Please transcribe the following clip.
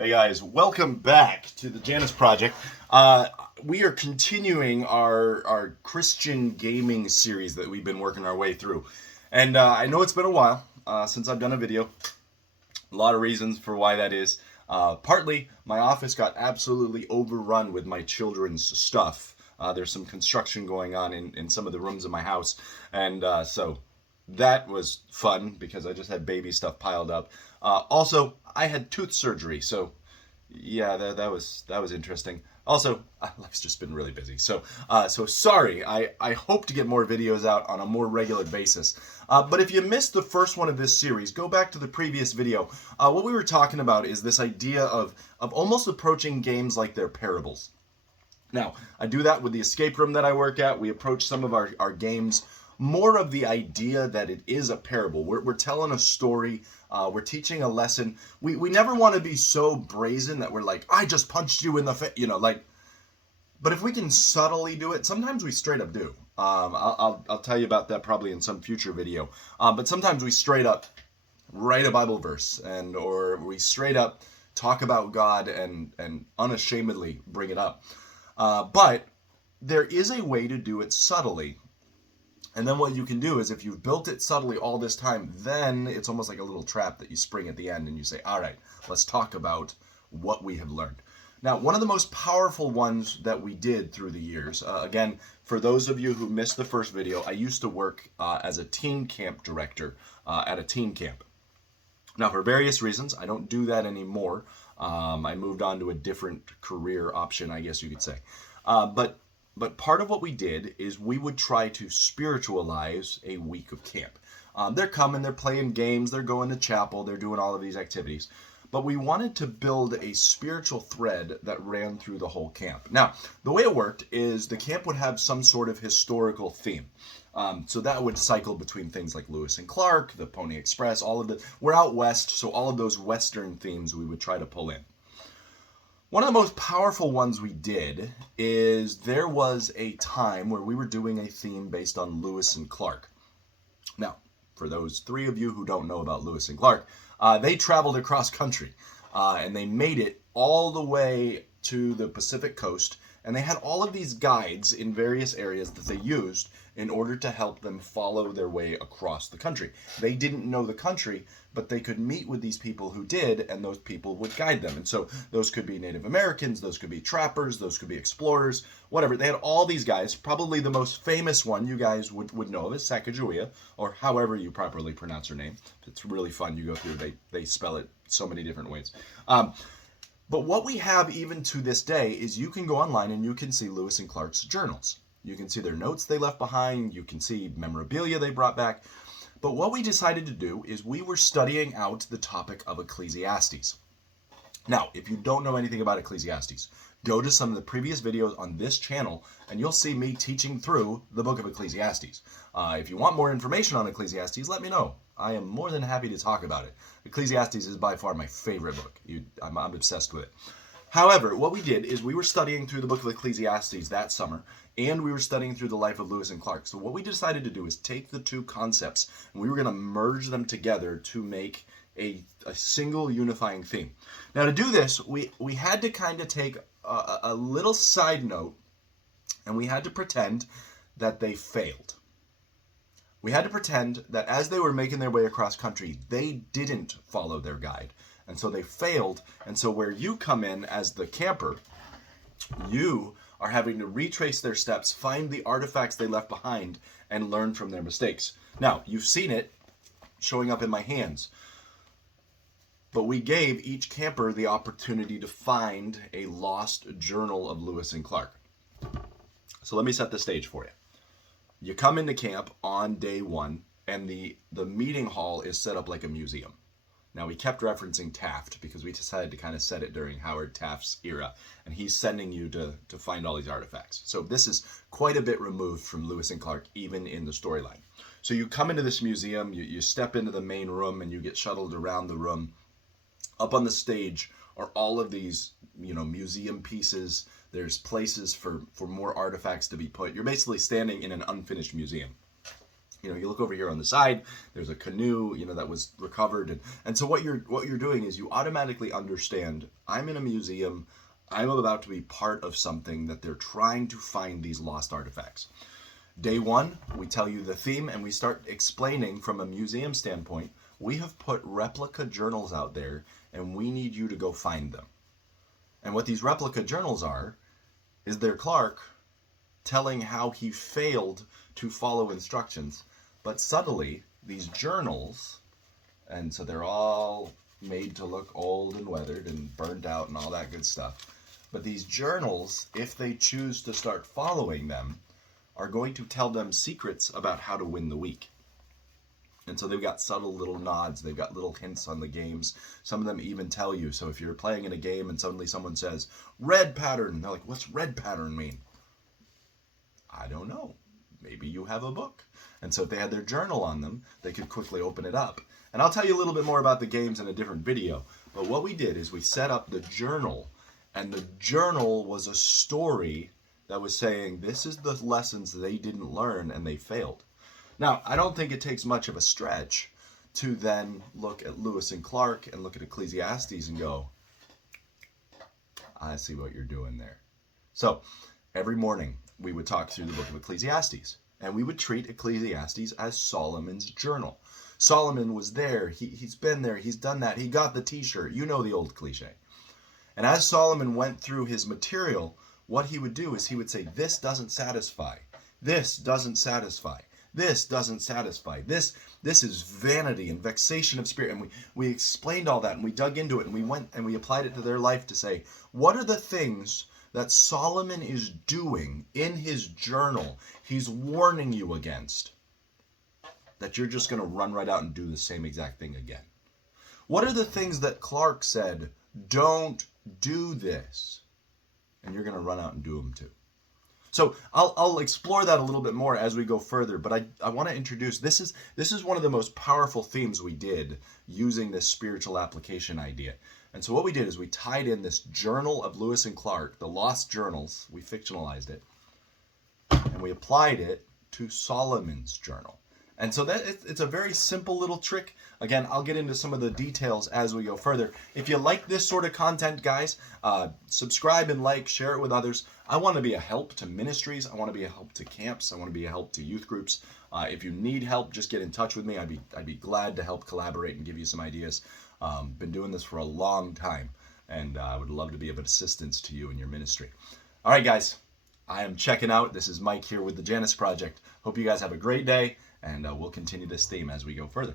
Hey guys, welcome back to the Janus Project. We are continuing our Christian gaming series that we've been working our way through. And I know it's been a while since I've done a video. A lot of reasons for why that is. Partly, my office got absolutely overrun with my children's stuff. There's some construction going on in some of the rooms in my house. And so that was fun because I just had baby stuff piled up. Also, I had tooth surgery, so yeah, that was interesting. Also, life's just been really busy, so sorry. I hope to get more videos out on a more regular basis. But if you missed the first one of this series, go back to the previous video. What we were talking about is this idea of almost approaching games like they're parables. Now, I do that with the escape room that I work at. We approach some of our games more of the idea that it is a parable. We're telling a story. We're teaching a lesson. We never want to be so brazen that we're like, I just punched you in the face, like. But if we can subtly do it, sometimes we straight up do. I'll tell you about that probably in some future video. But sometimes we straight up write a Bible verse, or we straight up talk about God and unashamedly bring it up. But there is a way to do it subtly. And then what you can do is if you've built it subtly all this time, then it's almost like a little trap that you spring at the end and you say, all right, let's talk about what we have learned. Now, one of the most powerful ones that we did through the years, again, for those of you who missed the first video, I used to work as a teen camp director at a teen camp. Now, for various reasons, I don't do that anymore. I moved on to a different career option, I guess you could say. But part of what we did is we would try to spiritualize a week of camp. They're coming, they're playing games, they're going to chapel, they're doing all of these activities. But we wanted to build a spiritual thread that ran through the whole camp. Now, the way it worked is the camp would have some sort of historical theme. So that would cycle between things like Lewis and Clark, the Pony Express, we're out west, so all of those Western themes we would try to pull in. One of the most powerful ones we did is there was a time where we were doing a theme based on Lewis and Clark. Now, for those three of you who don't know about Lewis and Clark, they traveled across country and they made it all the way to the Pacific coast, and they had all of these guides in various areas that they used in order to help them follow their way across the country. They didn't know the country, but they could meet with these people who did, and those people would guide them. And so those could be Native Americans, those could be trappers, those could be explorers, whatever. They had all these guys. Probably the most famous one you guys would know of is Sacagawea, or however you properly pronounce her name. It's really fun. You go through, they spell it so many different ways. But what we have even to this day is you can go online and you can see Lewis and Clark's journals. You can see their notes they left behind. You can see memorabilia they brought back. But what we decided to do is we were studying out the topic of Ecclesiastes. Now, if you don't know anything about Ecclesiastes, go to some of the previous videos on this channel and you'll see me teaching through the book of Ecclesiastes. If you want more information on Ecclesiastes, let me know. I am more than happy to talk about it. Ecclesiastes is by far my favorite book. I'm obsessed with it. However, what we did is we were studying through the book of Ecclesiastes that summer, and we were studying through the life of Lewis and Clark. So what we decided to do is take the two concepts, and we were going to merge them together to make a single unifying theme. Now, to do this, we had to kind of take a little side note, and we had to pretend that they failed. We had to pretend that as they were making their way across country, they didn't follow their guide. And so they failed. And so where you come in as the camper, you are having to retrace their steps, find the artifacts they left behind, and learn from their mistakes. Now, you've seen it showing up in my hands. But we gave each camper the opportunity to find a lost journal of Lewis and Clark. So let me set the stage for you. You come into camp on day one, and the meeting hall is set up like a museum. Now, we kept referencing Taft because we decided to kind of set it during Howard Taft's era, and he's sending you to find all these artifacts. So this is quite a bit removed from Lewis and Clark, even in the storyline. So you come into this museum, you step into the main room, and you get shuttled around the room. Up on the stage are all of these, museum pieces. There's places for more artifacts to be put. You're basically standing in an unfinished museum. You look over here on the side, there's a canoe, that was recovered. And so what you're doing is you automatically understand, I'm in a museum, I'm about to be part of something that they're trying to find these lost artifacts. Day one, we tell you the theme and we start explaining from a museum standpoint. We have put replica journals out there and we need you to go find them. And what these replica journals are is they're Clark telling how he failed to follow instructions. But subtly, these journals, and so they're all made to look old and weathered and burnt out and all that good stuff. But these journals, if they choose to start following them, are going to tell them secrets about how to win the week. And so they've got subtle little nods. They've got little hints on the games. Some of them even tell you. So if you're playing in a game and suddenly someone says, red pattern, they're like, what's red pattern mean? I don't know. Maybe you have a book. And so if they had their journal on them, they could quickly open it up. And I'll tell you a little bit more about the games in a different video. But what we did is we set up the journal. And the journal was a story that was saying, this is the lessons they didn't learn and they failed. Now, I don't think it takes much of a stretch to then look at Lewis and Clark and look at Ecclesiastes and go, I see what you're doing there. So every morning we would talk through the book of Ecclesiastes, and we would treat Ecclesiastes as Solomon's journal. Solomon was there. He's been there. He's done that. He got the t-shirt. You know the old cliche. And as Solomon went through his material, what he would do is he would say, this doesn't satisfy. This doesn't satisfy. This doesn't satisfy. This is vanity and vexation of spirit. And we explained all that and we dug into it and we went and we applied it to their life to say, what are the things that Solomon is doing in his journal? He's warning you against that you're just going to run right out and do the same exact thing again. What are the things that Clark said, don't do this? And you're going to run out and do them too. So I'll explore that a little bit more as we go further, but I want to introduce, this is one of the most powerful themes we did using this spiritual application idea. And so what we did is we tied in this journal of Lewis and Clark, the lost journals, we fictionalized it, and we applied it to Solomon's journal. And so it's a very simple little trick. Again, I'll get into some of the details as we go further. If you like this sort of content, guys, subscribe and like, share it with others. I want to be a help to ministries. I want to be a help to camps. I want to be a help to youth groups. If you need help, just get in touch with me. I'd be glad to help collaborate and give you some ideas. Been doing this for a long time, and I would love to be of assistance to you in your ministry. All right, guys, I am checking out. This is Mike here with the Janus Project. Hope you guys have a great day. And we'll continue this theme as we go further.